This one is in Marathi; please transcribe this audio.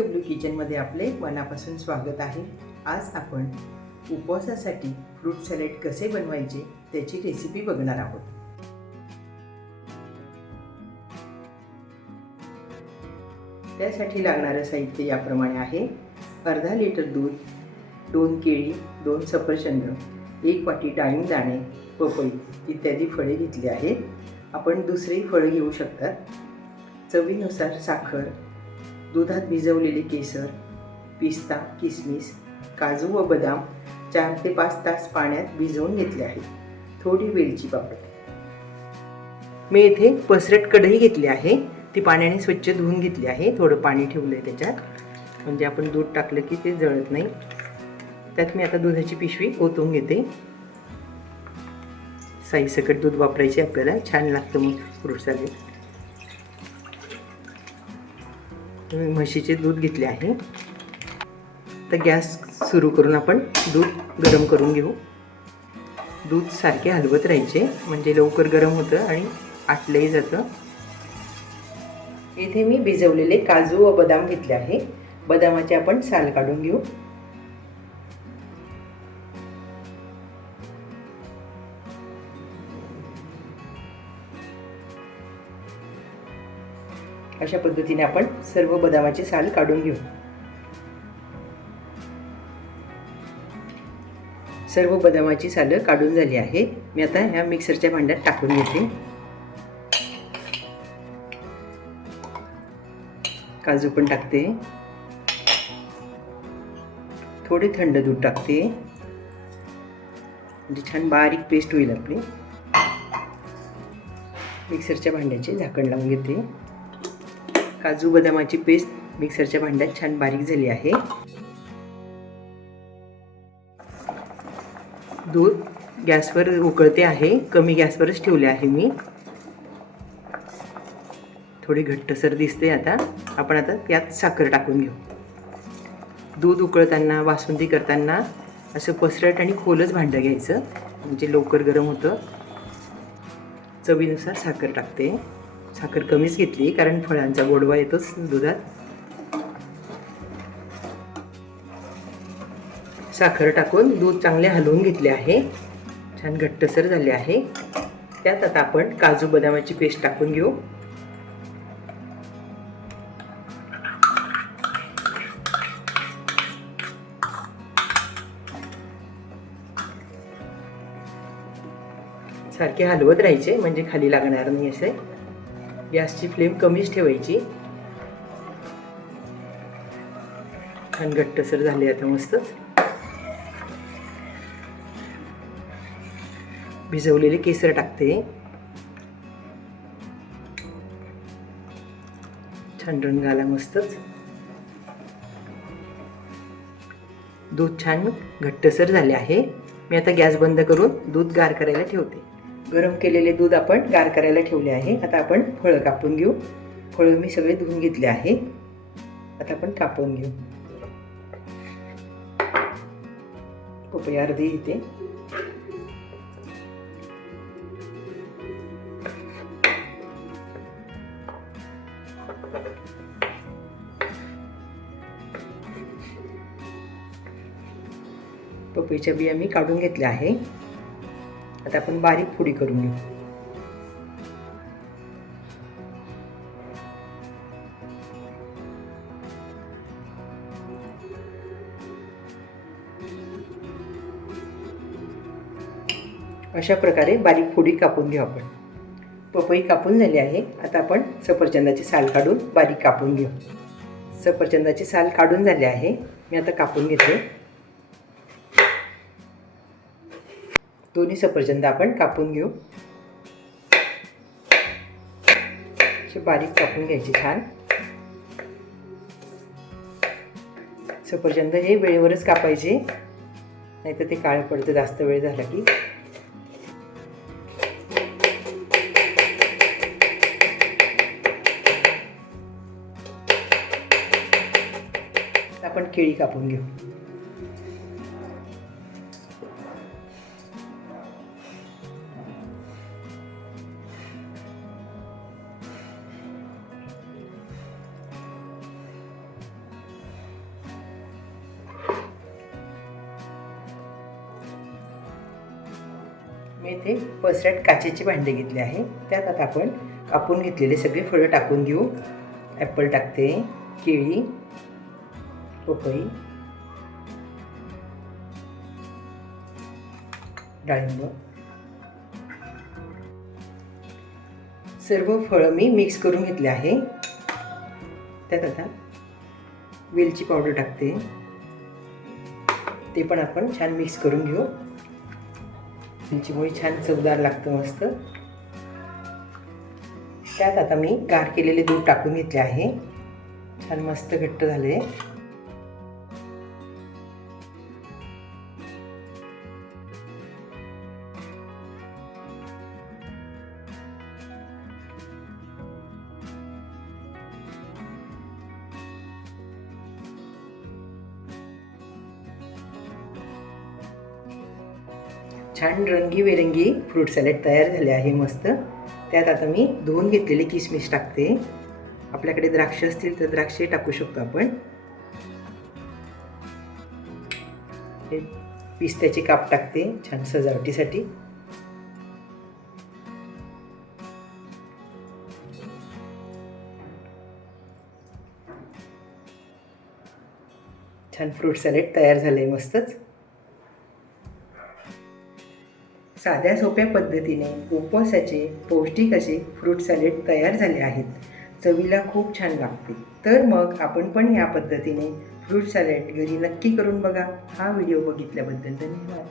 LW किचनमध्ये आपले मनापासून स्वागत आहे। आज आपण उपवासासाठी फ्रूट सॅलड कसे बनवायचे त्याची रेसिपी बघणार आहोत। त्यासाठी लागणारे साहित्य याप्रमाणे आहे। अर्धा लिटर दूध, 2 केळी, 2 सफरचंद, 1 वाटी डाळिंब दाणे, पपई इत्यादी फळे घेतली आहेत। आपण दुसरी फळे घेऊ शकतात। चवीनुसार साखर, दुधात भिजवलेले केसर, पिस्ता, किसमिस, काजू व बदाम 4 ते 5 तास पाण्यात भिजवून घेतले आहेत। थोडी वेलची पावडर। मी इथे पसरट कढई घेतली आहे, ती पाण्याने स्वच्छ धुवून घेतली आहे। थोडं पाणी ठेवलंय त्याच्यात, म्हणजे आपण दूध टाकलं की ते जळत नाही। त्यात मी आता दुधाची पिशवी ओतून घेते। साईसकट दूध वापरायचे आपल्याला, छान लागतं मग फ्रूट सॅलड। मी म्हशीचे दूध घेतले आहे। तर गॅस सुरू करून आपण दूध गरम करून घेऊ। दूध सारखे हलवत राहायचे, म्हणजे लवकर गरम होतं आणि आटलंही जातं। इथे मी भिजवलेले काजू व बदाम घेतले आहे। बदामाचे आपण साल काढून घेऊ। अशा पद्धतीने आपण सर्व बदामाचे साल काढून घेऊ। सर्व बदामाची साल काढून झाली आहे। मी आता ह्या मिक्सरच्या भांड्यात टाकून घेते। काजू पण टाकते, थोडे थंड दूध टाकते, म्हणजे छान बारीक पेस्ट होईल आपली। मिक्सरच्या भांड्याचे झाकण लावून घेते। काजू बदामाची पेस्ट मिक्सरच्या भांड्यात छान बारीक झाली आहे। दूध गॅसवर उकळते आहे, कमी गॅसवरच ठेवले आहे मी। थोडी घट्टसर दिसते आता। आपण आता यात साखर टाकून घेऊ। दूध उकळताना, बासुंदी करताना असं पसरट आणि खोलच भांडं घ्यायचं, म्हणजे लवकर गरम होतं। चवीनुसार साखर टाकते। साखर कमीच घेतली, कारण फळांचा गोडवा येतोच दुधात। साखर टाकून दूध चांगले हलवून घेतले आहे, छान घट्टसर झाले आहे। त्यात आता आपण काजू बदामाची पेस्ट टाकून घेऊ। सारखे हलवत राहायचे, म्हणजे खाली लागणार नाही असे। गॅसची फ्लेम कमीच ठेवायची। छान घट्टसर झाले आता मस्तच। भिजवलेले केसर टाकते, छान रंग आला मस्तच। दूध छान घट्टसर झाले आहे। मी आता गॅस बंद करून दूध गार करायला ठेवते। गरम केलेले दूध आपण गार करायला ठेवले आहे। आता आपण फळं कापून घेऊ। फळं मी सगळे धुवून घेतले आहे, आता आपण कापून घेऊ। पपई अर्धी घेते, पपईच्या बिया मी काढून घेतल्या आहे। आता आपण बारीक फोडी करून घेऊ। अशा प्रकारे बारीक फोडी कापून घेऊ आपण। पपई कापून झाली आहे। आता आपण सफरचंदाची साल काढून बारीक कापून घेऊ। सफरचंदाची साल काढून झाली आहे, मी आता कापून घेते। दोन्ही सफरचंद आपण कापून घेऊ। असे बारीक कापून घ्यायचे छान। सफरचंद हे वेळेवरच कापायचे, नाहीतर ते काळे पडते जास्त वेळ झाला की। आपण केळी कापून घेऊ। मी ते पसरट काचेचे भांडे घेतले आहे. त्यात आता आपण कापून घेतलेले सगळे फळं टाकून घेऊ. ॲपल टाकते, केळी, पपई, डाळिंब. सर्व फळं मी मिक्स करून घेतले आहे. त्यात आता वेलची पावडर टाकते. ते पण आपण छान मिक्स करून घेऊ. वेलचीमुळे छान चवदार लागतं मस्त. त्यात आता मी गार केलेले दूध टाकून घेतले आहे. छान मस्त घट्ट झाले. छान रंगीबेरंगी फ्रूट सॅलेड तयार झाले आहे मस्त. त्यात आता मी धुवून घेतलेले किसमिस टाकते. आपल्याकडे द्राक्ष असतील तर द्राक्षे टाकू शकतो आपण. हे पिस्त्याचे काप टाकते छान सजावटीसाठी. छान फ्रूट सॅलेड तयार झाले मस्तच. साध्या सोप्या पद्धतीने उपवासाचे पौष्टिक असे फ्रूट सॅलेड तयार झाले आहेत. चवीला खूप छान लागते. तर मग आपण पण या पद्धतीने फ्रूट सॅलेड घरी नक्की करून बघा. हा व्हिडिओ बघितल्याबद्दल धन्यवाद.